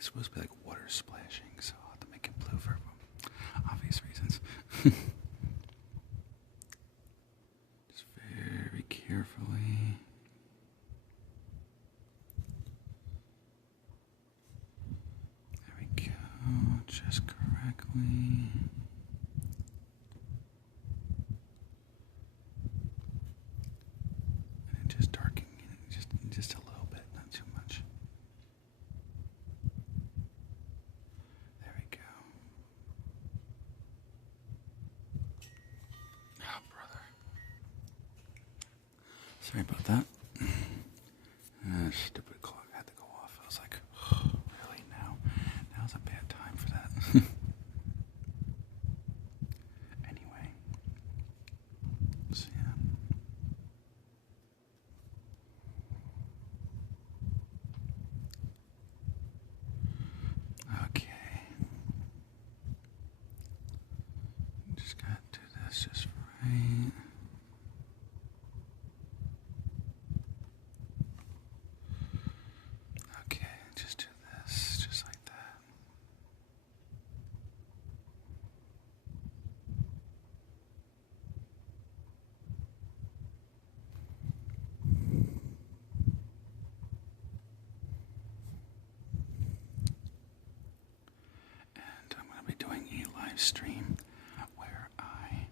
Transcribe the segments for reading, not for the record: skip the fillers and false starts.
It's supposed to be like water splashing, so I'll have to make it blue for obvious reasons. Just very carefully. There we go, just correctly. And just darkening it, just a little bit, not too much. There we go. Oh, brother. Sorry about that. Stupid clock had to go off. I was like, oh, really now? Now's a bad time for that. Anyway. So, yeah. Okay. Just gotta do this just right. Okay, just do this just like that. And I'm going to be doing a live stream where I,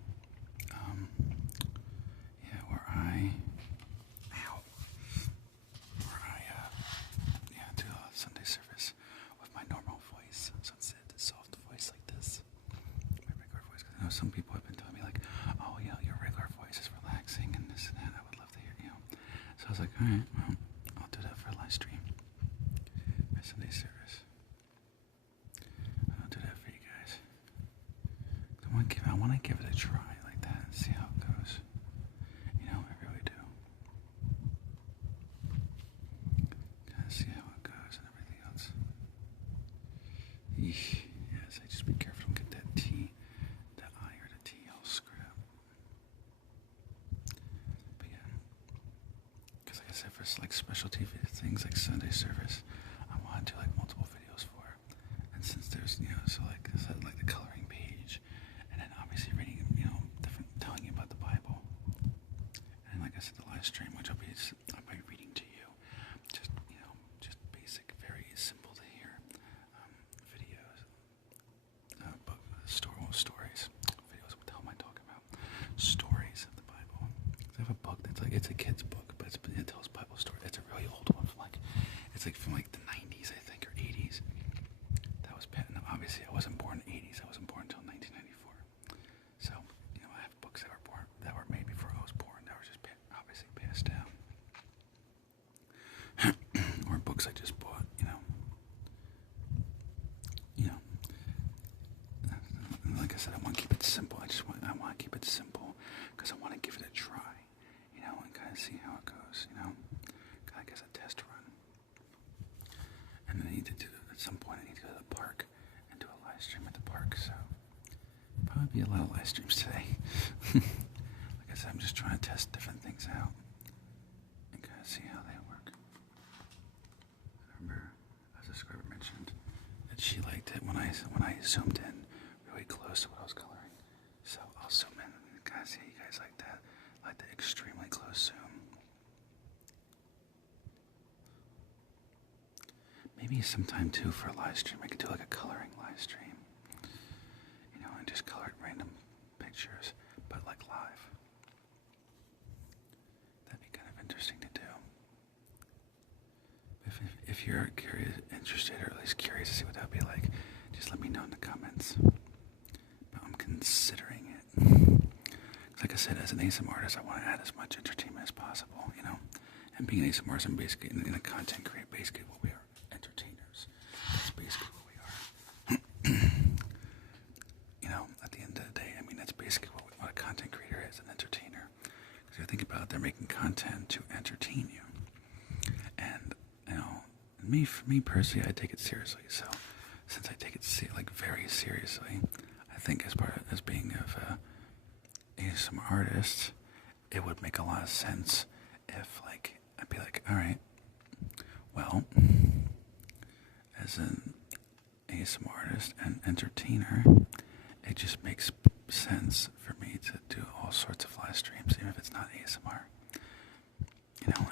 do a Sunday service with my normal voice. So instead of the soft voice like this, my regular voice. Because I know some people have been telling me like, oh yeah, your regular voice is relaxing and this and that. I would love to hear, So I was like, all right, well, I'll do that for a live stream. My Sunday service. I'll do that for you guys. I want to give it a try like that and see how it goes. I really do. Gotta see how it goes and everything else. Eesh. Yes, I just be careful, don't get that T, the I or the T all screwed up. But yeah, because like I said, for like specialty things like Sunday service, I want to do like multiple videos for it. And since there's, so like I said, like the coloring page, and then obviously reading, different, telling you about the Bible. And like I said, the live stream, which I'll be reading to you, just, just basic, very simple to hear videos, stories. Videos, what the hell am I talking about? Stories of the Bible. I have a book that's like, it's a kid's book, but it tells Bible stories. It's a really old one from like the 90s, I think, or 80s. That was bad. Now, obviously, I wasn't born in the 80s. I wasn't born until 1994. So, I have books that were made before I was born that were just obviously passed down. Or books I just bought, Like I said, I want to keep it simple. I want to keep it simple because I want to give it a try, and kind of see how it goes, I guess a test run. And then at some point I need to go to the park and do a live stream at the park, so probably be a lot of live streams today. Like I said, I'm just trying to test different things out and kind of see how they work. I remember a subscriber mentioned that she liked it when I zoomed in really close to what I was coloring. So I'll zoom in and kind of see how you guys like that. Like the extremely close zoom. Maybe sometime too for a live stream, I could do like a coloring live stream. And just color random pictures, but like live. That'd be kind of interesting to do. If you're interested, or at least curious to see what that'd be like, just let me know in the comments. But I'm considering it. Like I said, as an ASMR artist, I want to add as much entertainment as possible, And being an ASMR artist, I'm basically in a content creator, basically what we are, entertainers. That's basically what we are. At the end of the day, that's basically what a content creator is, an entertainer. Because if you think about it, they're making content to entertain you. And, for me personally, I take it seriously. So, since I take it very seriously, I think as being of ASMR artist, it would make a lot of sense if I'd be like, all right, well, as an ASMR artist and entertainer, it just makes sense for me to do all sorts of live streams, even if it's not ASMR. You know,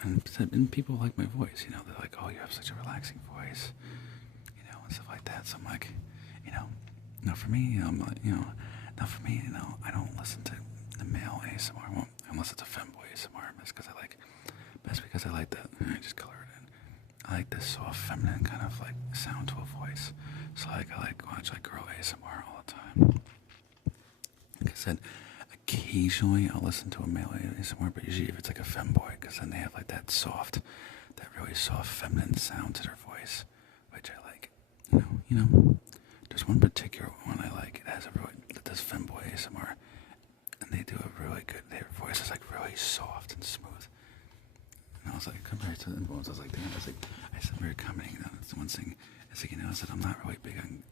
and people like my voice, you know, they're like, oh, you have such a relaxing voice, you know, and stuff like that. So I'm like, you know, no, for me, I'm like, you know, not for me, you know, I don't listen to the male ASMR, well, unless it's a femboy ASMR, that's because I like that, I just color it in. I like this soft, feminine kind of like sound to a voice. So like, I like watch like girl ASMR all the time. Like I said, occasionally I'll listen to a male ASMR, but usually if it's like a femboy, because then they have like that really soft feminine sound to their voice, which I like. You know, there's one particular one I like. It has that does femboy ASMR, and they do a really good. Their voice is like really soft and smooth. And I was like, compared to the influence, I was like, damn. I said, we were commenting on one thing. It's like, you know, I said I'm not really big on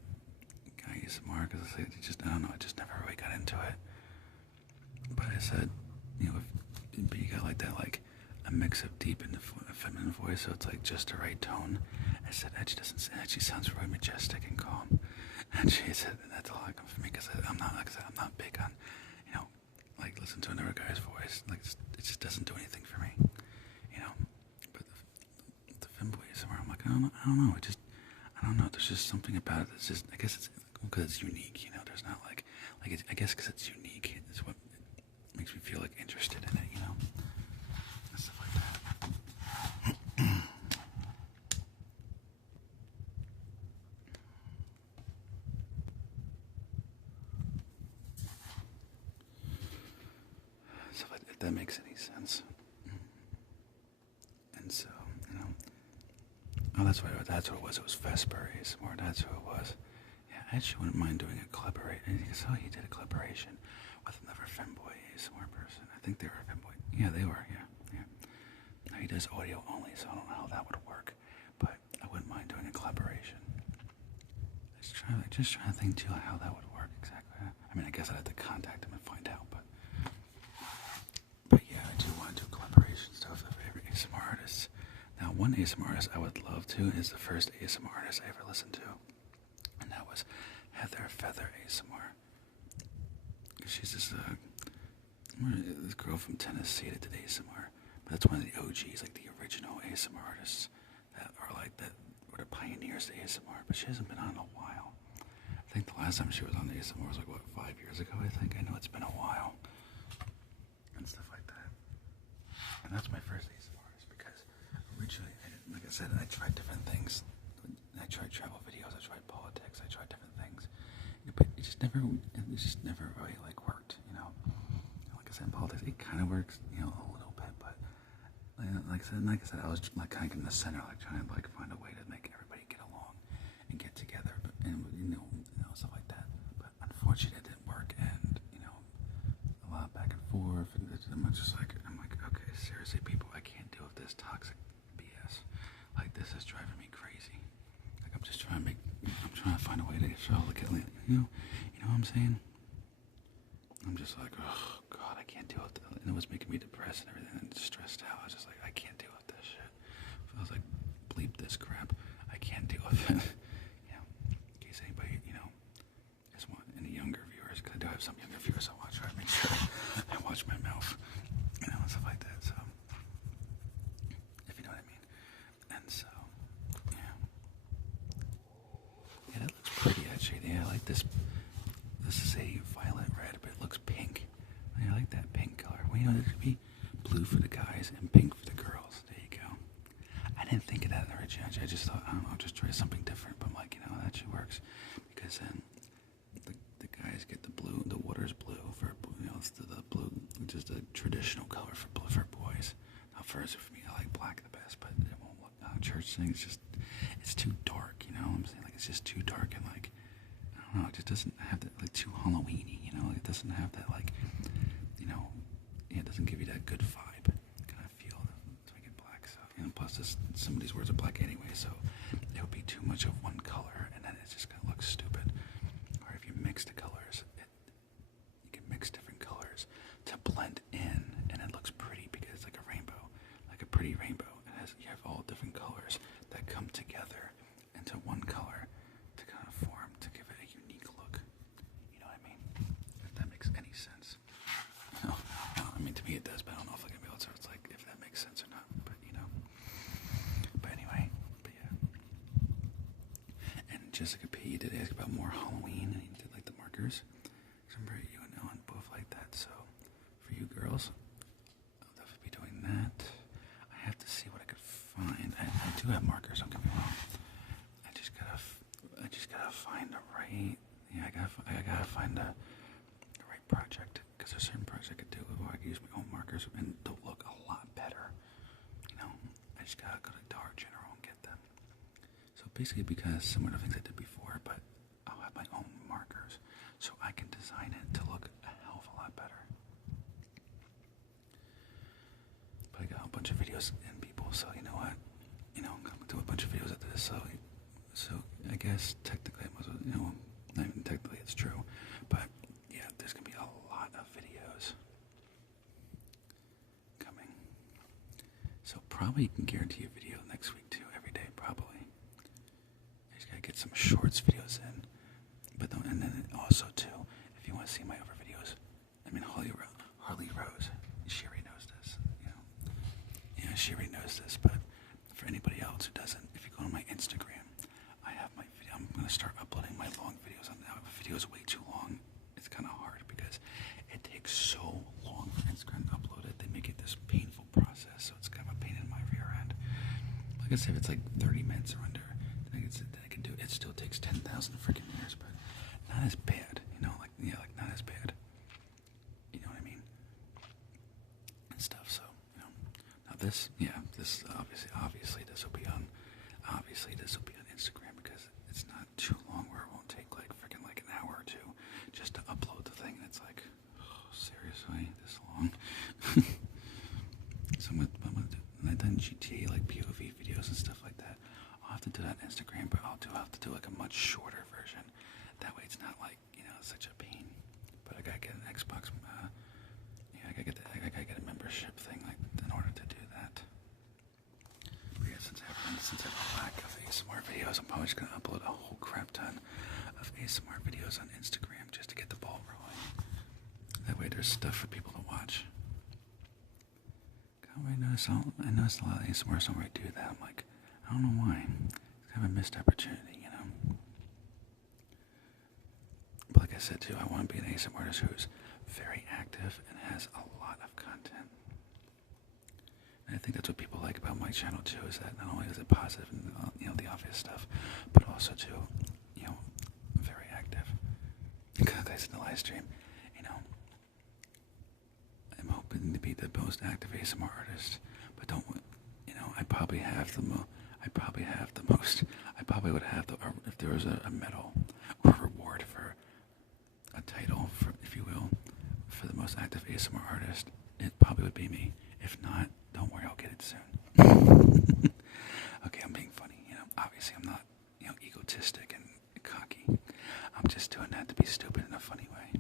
ASMR because I don't know, I just never really got into it. But I said, you know, but you got like that, like a mix of deep and feminine voice, so it's like just the right tone. I said, she sounds really majestic and calm. And she said, that's a lot for me because I'm not big on, you know, like listen to another guy's voice. Like it just doesn't do anything for me, you know. But the femboy ASMR, I'm like, I don't know. I don't know. There's just something about it. It's just, I guess it's because it's unique, you know. There's not like I guess because it's unique, it's what makes me feel like interested in it, you know, and stuff like that. So if that makes any sense. And so, you know, oh, that's what it was. It was Vesper ASMR. That's who it was. Yeah, I actually wouldn't mind doing a collaboration. Oh, he did a collaboration with another femboy ASMR person. I think they were a femboy. Yeah, they were. Yeah. Now he does audio only, so I don't know how that would work. But I wouldn't mind doing a collaboration. Just trying to think too how that would work exactly. I mean, I guess I'd have to contact him and find out. But yeah, I do want to do collaboration stuff with every ASMR artist. Now, one ASMR artist I would love to is the first ASMR artist I ever listened to, and that was Heather Feather ASMR. She's this girl from Tennessee that did ASMR, but that's one of the OGs, like the original ASMR artists that were the pioneers of ASMR. But she hasn't been on in a while. I think the last time she was on the ASMR was like 5 years ago. I think. I know it's been a while and stuff like that. And that's my first ASMR artist because originally, like I said, I tried different things. I tried travel videos. I tried politics. I tried different things, but it just never really like worked. You know, like I said, in politics, it kind of works, you know, a little bit, but like I said, I was like kind of in the center, like trying to like find a way to make everybody get along and get together, and you know, stuff like that. But unfortunately, it didn't work, and you know, a lot back and forth, and I'm like, okay, seriously, people, I can't deal with this toxic BS. Like this is driving me crazy. Like I'm trying to find a way to look at, you know what I'm saying? I'm just like, oh God, I can't deal with that. And it was making me depressed and everything and stressed out. I was just like, I can't deal with this shit. So I was like, bleep this crap. I can't deal with it. You know, in case anybody, you know, is any younger viewers, because I do have some younger viewers, so I'll try to make sure I watch my mouth, you know, and stuff like that. So, if you know what I mean. And so, yeah. Yeah, that looks pretty actually. Yeah, I like this. This is a violet red, but it looks pink. I like that pink color. Well, you know, there should be blue for the guys and pink for the girls. There you go. I didn't think of that originally. I just thought, I don't know, I'll just try something different. But I'm like, you know, that actually works. Because then the guys get the blue, the water's blue for, you know, it's the blue, which is the traditional color for boys. Now, for me, I like black the best, but it won't look, church thing, it's too dark, you know what I'm saying? Like, it's just too dark and like, I don't know, it just doesn't have that, like, too Halloween-y, you know? It doesn't have that, like, you know, it doesn't give you that good vibe kind of feel to make it black. So, you know, plus some of these words are black anyway, so it would be too much of one color, and then it's just going to look stupid. Or if you mix the colors, you can mix different colors to blend in, and it looks pretty because it's like a rainbow, like a pretty rainbow. You have all different colors that come together into one color to kind of form me it does, but I don't know if I can be able to. It's like if that makes sense or not. But But anyway, but yeah. And Jessica P did ask about more Halloween, and he did like the markers. So I'm very and both like that. So for you girls, I'll definitely be doing that. I have to see what I could find. I do have markers. Don't get me wrong. I just gotta find the right. Yeah, I gotta find the right project, because there's certain projects I could do where I can use my own markers and they'll look a lot better. I just gotta go to Dollar General and get them. So basically, because similar to things I did before, but I'll have my own markers, so I can design it to look a hell of a lot better. But I got a bunch of videos and people, so you know what? I'm gonna do a bunch of videos after this. So I guess technically, not even technically, it's true, but yeah, there's gonna be a lot of videos coming. So probably can guarantee a video next week too, every day probably. I just gotta get some shorts videos in, and then also too, if you want to see my other videos, Harley Rose, she already knows this, Yeah, she already knows this, but for anybody else who doesn't, if you go on my Instagram, I have my video. I'm gonna start uploading my long videos on now. If a video is way too long, it's kind of hard because it takes so long for Instagram to upload it. They make it this painful process, so it's kind of a pain in my rear end. Like I said, if it's like 30 minutes or under, then I can do it. It still takes 10,000 freaking years, but not as bad, not as bad. You know what I mean? And stuff. So, now this obviously this will be on Instagram, because it's not too long where it won't take like freaking like an hour or two just to upload the thing. And it's like, oh, seriously, this long? So I'm gonna do, and I've done GTA like POV videos and stuff like that. I'll have to do that on Instagram, but I'll have to do like a much shorter version. That way it's not like such a pain. But I gotta get an Xbox. I gotta get a membership thing in order to do that. But yeah, since I have a lack of ASMR videos, I'm probably just gonna upload a whole crap ton of ASMR videos on Instagram just to get the ball rolling. That way there's stuff for people to watch. I notice a lot of ASMR somewhere do that. I'm like, I don't know why. It's kind of a missed opportunity, But like I said too, I want to be an ASMR artist who's very active and has a lot of content. And I think that's what people like about my channel too, is that not only is it positive and the obvious stuff, but also too, very active. Like I said in the live stream, I'm hoping to be the most active ASMR artist, but I probably would have if there was a medal or a reward for a title, if you will, for the most active ASMR artist, it probably would be me. If not, don't worry, I'll get it soon. Okay, I'm being funny, obviously I'm not, egotistic and cocky. I'm just doing that to be stupid in a funny way.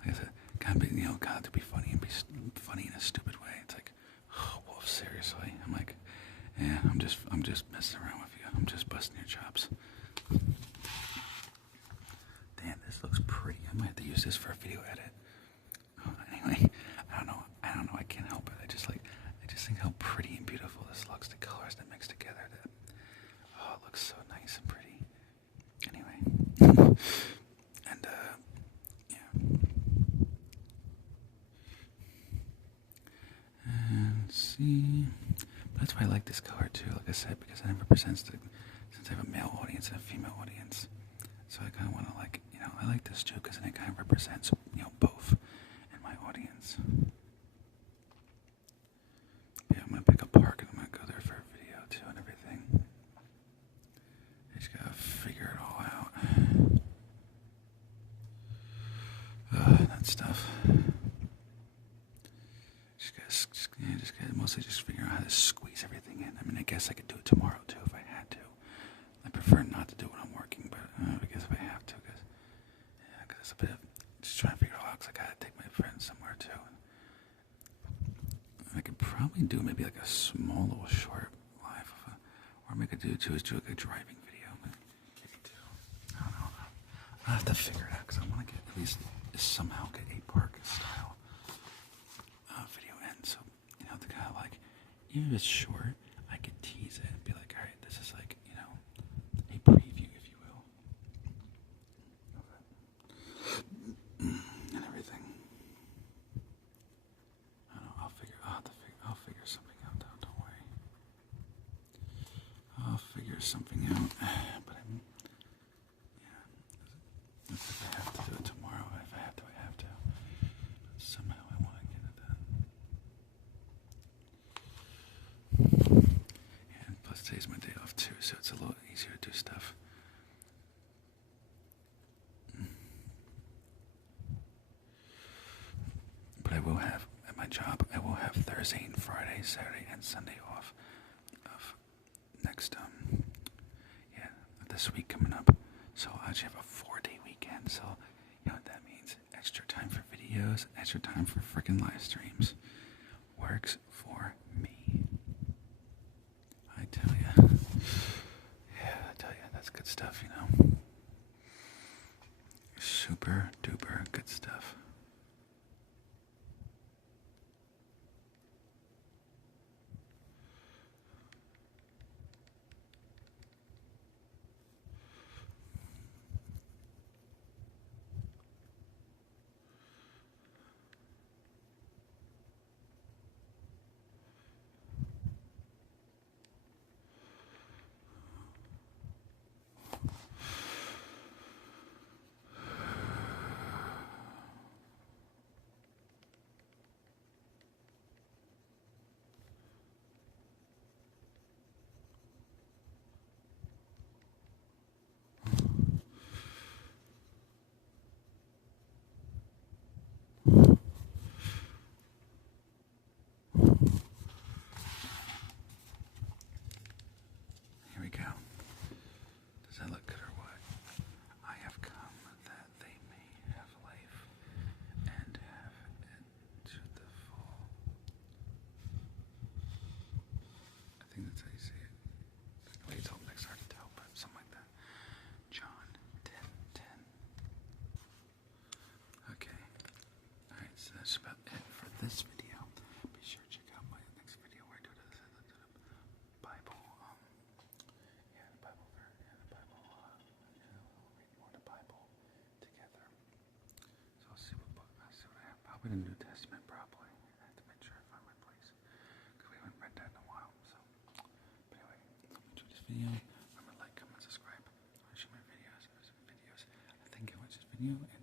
Like I said, kind of to be funny and be funny in a stupid way. It's like, oh, Wolf, seriously? I'm like, yeah, I'm just messing around with you. I'm just busting your chops. Damn, this looks pretty. I might have to use this for a video edit. Oh, anyway, I don't know. I can't help it. I just think how pretty and beautiful this looks. The colors that mix together. It looks so nice and pretty. Anyway, and yeah. And see, but that's why I like this color too. Like I said, because it represents since I have a male audience and a female audience. So I kind of want to I like this too, because then it kind of represents, both in my audience. Yeah, I'm going to pick a park and I'm going to go there for a video too and everything. I just got to figure it all out. That stuff. Just got to mostly just figure out how to squeeze everything in. I mean, I guess I could do it tomorrow too if I had to. I prefer not to do it when I'm working, but I guess if I have to, because it's a bit of just trying to figure it out, because I gotta take my friends somewhere too. I could probably do maybe like a small little short live, or maybe I could do too is do like a driving video. Maybe too. I don't know. I'll have to figure it out, because I want to get at least somehow get a park style Even if it's short, I could tease it and be like, all right, this is like, a preview, if you will, and everything. I don't know, I'll figure something out, though, don't worry. I'll figure something out, but if I have to do it tomorrow, if I have to, I have to. But somehow I want to get it done. And plus today's my day off too, so it's a little easier to do stuff. But I will have, at my job, I will have Thursday and Friday, Saturday and Sunday off of next, this week coming up. So I actually have a 4-day weekend, so you know what that means. Extra time for videos, extra time for freaking live streams. Works for me. I tell ya. That's good stuff, Super duper good stuff. Here we go. Does that look good or what? I have come that they may have life and have it to the full. I think that's how you say it. The way it's all next hard to tell, but something like that. John 10:10. Okay. Alright, so that's about it for this video. Be sure to check out my next video where I do the Bible, the Bible, read more the Bible together. So I'll see what I have. Probably the New Testament, probably. I have to make sure I find my place, because we haven't read that in a while, so. But anyway, hope you enjoyed this video. Remember to like, comment, subscribe. I want to share my videos. I think I watched this video.